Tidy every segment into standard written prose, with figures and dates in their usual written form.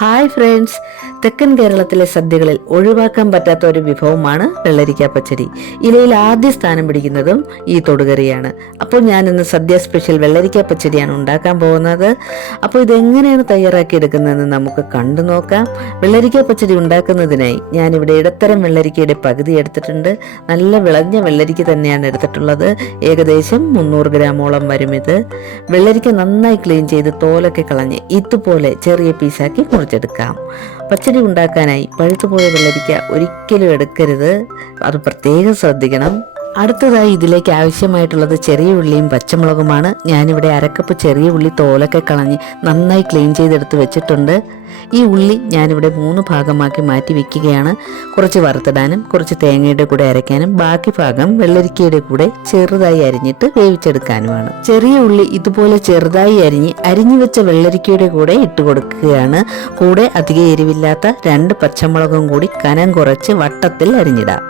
Hi friends, തെക്കൻ കേരളത്തിലെ സദ്യകളിൽ ഒഴിവാക്കാൻ പറ്റാത്ത ഒരു വിഭവമാണ് വെള്ളരിക്ക പച്ചടി. ഇലയിൽ ആദ്യ സ്ഥാനം പിടിക്കുന്നതും ഈ തൊടുകറിയാണ്. അപ്പോൾ ഞാൻ ഇന്ന് സദ്യ സ്പെഷ്യൽ വെള്ളരിക്ക പച്ചടിയാണ് ഉണ്ടാക്കാൻ പോകുന്നത്. അപ്പോൾ ഇതെങ്ങനെയാണ് തയ്യാറാക്കി എടുക്കുന്നതെന്ന് നമുക്ക് കണ്ടു നോക്കാം. വെള്ളരിക്ക പച്ചടി ഉണ്ടാക്കുന്നതിനായി ഞാനിവിടെ ഇടത്തരം വെള്ളരിക്കയുടെ പകുതി എടുത്തിട്ടുണ്ട്. നല്ല വിളഞ്ഞ വെള്ളരിക്ക തന്നെയാണ് എടുത്തിട്ടുള്ളത്. ഏകദേശം 300 ഗ്രാമോളം വരും ഇത്. വെള്ളരിക്ക നന്നായി ക്ലീൻ ചെയ്ത് തോലൊക്കെ കളഞ്ഞ് ഇതുപോലെ ചെറിയ പീസാക്കി മുറിച്ചെടുക്കാം. പച്ചടി ഉണ്ടാക്കാനായി പഴുത്തുപോയ വെള്ളരിക്ക ഒരിക്കലും എടുക്കരുത്, അത് പ്രത്യേകം ശ്രദ്ധിക്കണം. അടുത്തതായി ഇതിലേക്ക് ആവശ്യമായിട്ടുള്ളത് ചെറിയ ഉള്ളിയും പച്ചമുളകുമാണ്. ഞാനിവിടെ അരക്കപ്പ് ചെറിയ ഉള്ളി തോലൊക്കെ കളഞ്ഞ് നന്നായി ക്ലീൻ ചെയ്തെടുത്ത് വെച്ചിട്ടുണ്ട്. ഈ ഉള്ളി ഞാനിവിടെ 3 ഭാഗമാക്കി മാറ്റി വെക്കുകയാണ്. കുറച്ച് വറുത്തിടാനും കുറച്ച് തേങ്ങയുടെ കൂടെ അരയ്ക്കാനും ബാക്കി ഭാഗം വെള്ളരിക്കയുടെ കൂടെ ചെറുതായി അരിഞ്ഞിട്ട് വേവിച്ചെടുക്കാനുമാണ്. ചെറിയ ഉള്ളി ഇതുപോലെ ചെറുതായി അരിഞ്ഞു വെച്ച വെള്ളരിക്കയുടെ കൂടെ ഇട്ട് കൊടുക്കുകയാണ്. കൂടെ അധികം എരിവില്ലാത്ത 2 പച്ചമുളകും കൂടി കനം കുറച്ച് വട്ടത്തിൽ അരിഞ്ഞിടാം.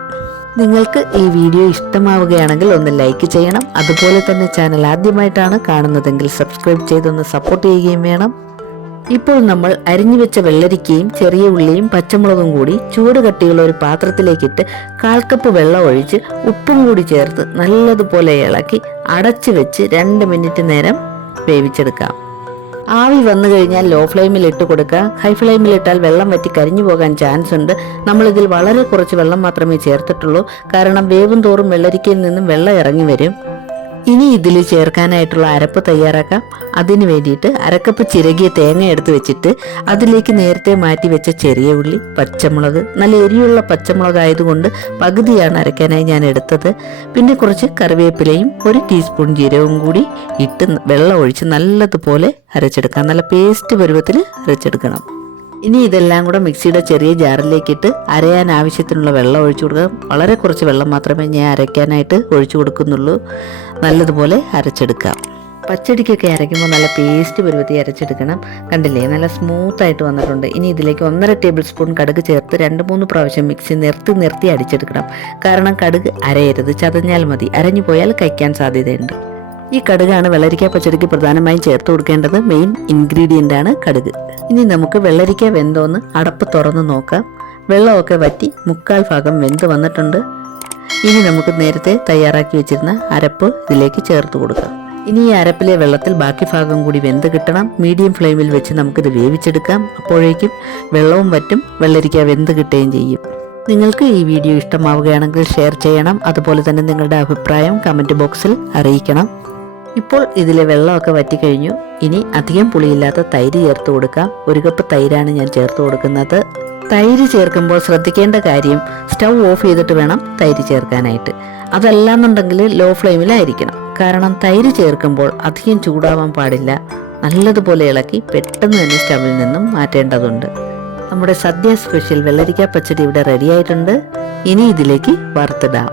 നിങ്ങൾക്ക് ഈ വീഡിയോ ഇഷ്ടമാവുകയാണെങ്കിൽ ഒന്ന് ലൈക്ക് ചെയ്യണം. അതുപോലെ തന്നെ ചാനൽ ആദ്യമായിട്ടാണ് കാണുന്നതെങ്കിൽ സബ്സ്ക്രൈബ് ചെയ്തൊന്ന് സപ്പോർട്ട് ചെയ്യുകയും വേണം. ഇപ്പോൾ നമ്മൾ അരിഞ്ഞു വെച്ച വെള്ളരിക്കയും ചെറിയ ഉള്ളിയും പച്ചമുളകും കൂടി ചൂട് കട്ടിയുള്ള ഒരു പാത്രത്തിലേക്കിട്ട് 1/4 കപ്പ് വെള്ളം ഒഴിച്ച് ഉപ്പും കൂടി ചേർത്ത് നല്ലതുപോലെ ഇളക്കി അടച്ചു വെച്ച് 2 മിനിറ്റ് നേരം വേവിച്ചെടുക്കാം. ആവി വന്നു കഴിഞ്ഞാൽ ലോ ഫ്ലെയിമിൽ ഇട്ട് കൊടുക്കുക. ഹൈ ഫ്ലെയിമിൽ ഇട്ടാൽ വെള്ളം വറ്റി കരിഞ്ഞു പോകാൻ ചാൻസ് ഉണ്ട്. നമ്മളിതിൽ വളരെ കുറച്ച് വെള്ളം മാത്രമേ ചേർത്തിട്ടുള്ളൂ, കാരണം വേവും തോറും വെള്ളരിക്കയിൽ നിന്നും വെള്ളം ഇറങ്ങി വരും. ഇനി ഇതിൽ ചേർക്കാനായിട്ടുള്ള അരപ്പ് തയ്യാറാക്കാം. അതിന് വേണ്ടിയിട്ട് അരക്കപ്പ് ചിരകിയ തേങ്ങ എടുത്ത് വെച്ചിട്ട് അതിലേക്ക് നേരത്തെ മാറ്റി വെച്ച ചെറിയ ഉള്ളി, പച്ചമുളക്, നല്ല എരിയുള്ള പച്ചമുളക് ആയതുകൊണ്ട് പകുതിയാണ് അരയ്ക്കാനായി ഞാൻ എടുത്തത്. പിന്നെ കുറച്ച് കറിവേപ്പിലയും 1 ടീസ്പൂൺ ജീരകവും കൂടി ഇട്ട് വെള്ളം ഒഴിച്ച് നല്ലതുപോലെ അരച്ചെടുക്കാം. നല്ല പേസ്റ്റ് പരുവത്തിൽ അരച്ചെടുക്കണം. ഇനി ഇതെല്ലാം കൂടെ മിക്സിയുടെ ചെറിയ ജാറിലേക്കിട്ട് അരയാൻ ആവശ്യത്തിനുള്ള വെള്ളം ഒഴിച്ചു കൊടുക്കാം. വളരെ കുറച്ച് വെള്ളം മാത്രമേ ഞാൻ അരയ്ക്കാനായിട്ട് ഒഴിച്ചു കൊടുക്കുന്നുള്ളൂ. നല്ലതുപോലെ അരച്ചെടുക്കാം. പച്ചടിക്കൊക്കെ അരയ്ക്കുമ്പോൾ നല്ല പേസ്റ്റ് പരുവത്തിൽ അരച്ചെടുക്കണം. കണ്ടില്ലേ, നല്ല സ്മൂത്തായിട്ട് വന്നിട്ടുണ്ട്. ഇനി ഇതിലേക്ക് 1.5 ടേബിൾ സ്പൂൺ കടുക് ചേർത്ത് 2-3 പ്രാവശ്യം മിക്സി നിർത്തി അടിച്ചെടുക്കണം. കാരണം കടുക് അരയരുത്, ചതഞ്ഞാൽ മതി. അരഞ്ഞു പോയാൽ കഴിക്കാൻ സാധ്യതയുണ്ട്. ഈ കടുകാണ് വെള്ളരിക്ക പച്ചടിക്ക് പ്രധാനമായും ചേർത്ത് കൊടുക്കേണ്ടത്. മെയിൻ ഇൻഗ്രീഡിയൻ്റ് ആണ് കടുക്. ഇനി നമുക്ക് വെള്ളരിക്ക വെന്തോന്ന് അടപ്പ് തുറന്ന് നോക്കാം. വെള്ളമൊക്കെ വറ്റി 1/4 ഭാഗം വെന്ത് വന്നിട്ടുണ്ട്. ഇനി നമുക്ക് നേരത്തെ തയ്യാറാക്കി വെച്ചിരുന്ന അരപ്പ് ഇതിലേക്ക് ചേർത്ത് കൊടുക്കാം. ഇനി ഈ അരപ്പിലെ വെള്ളത്തിൽ ബാക്കി ഭാഗം കൂടി വെന്ത് കിട്ടണം. മീഡിയം ഫ്ലെയിമിൽ വെച്ച് നമുക്കിത് വേവിച്ചെടുക്കാം. അപ്പോഴേക്കും വെള്ളവും വറ്റും, വെള്ളരിക്ക വെന്ത് കിട്ടുകയും ചെയ്യും. നിങ്ങൾക്ക് ഈ വീഡിയോ ഇഷ്ടമാവുകയാണെങ്കിൽ ഷെയർ ചെയ്യണം. അതുപോലെ തന്നെ നിങ്ങളുടെ അഭിപ്രായം കമൻറ്റ് ബോക്സിൽ അറിയിക്കണം. ഇപ്പോൾ ഇതിലെ വെള്ളമൊക്കെ വറ്റിക്കഴിഞ്ഞു. ഇനി അധികം പുളിയില്ലാത്ത തൈര് ചേർത്ത് കൊടുക്കാം. 1 കപ്പ് തൈരാണ് ഞാൻ ചേർത്ത് കൊടുക്കുന്നത്. തൈര് ചേർക്കുമ്പോൾ ശ്രദ്ധിക്കേണ്ട കാര്യം, സ്റ്റൗ ഓഫ് ചെയ്തിട്ട് വേണം തൈര് ചേർക്കാനായിട്ട്. അതല്ലാന്നുണ്ടെങ്കിൽ ലോ ഫ്ലെയിമിലായിരിക്കണം. കാരണം തൈര് ചേർക്കുമ്പോൾ അധികം ചൂടാവാൻ പാടില്ല. നല്ലതുപോലെ ഇളക്കി പെട്ടെന്ന് തന്നെ സ്റ്റവിൽ നിന്നും മാറ്റേണ്ടതുണ്ട്. നമ്മുടെ സദ്യ സ്പെഷ്യൽ വെള്ളരിക്ക പച്ചടി ഇവിടെ റെഡിയായിട്ടുണ്ട്. ഇനി ഇതിലേക്ക് വറുത്തിടാം.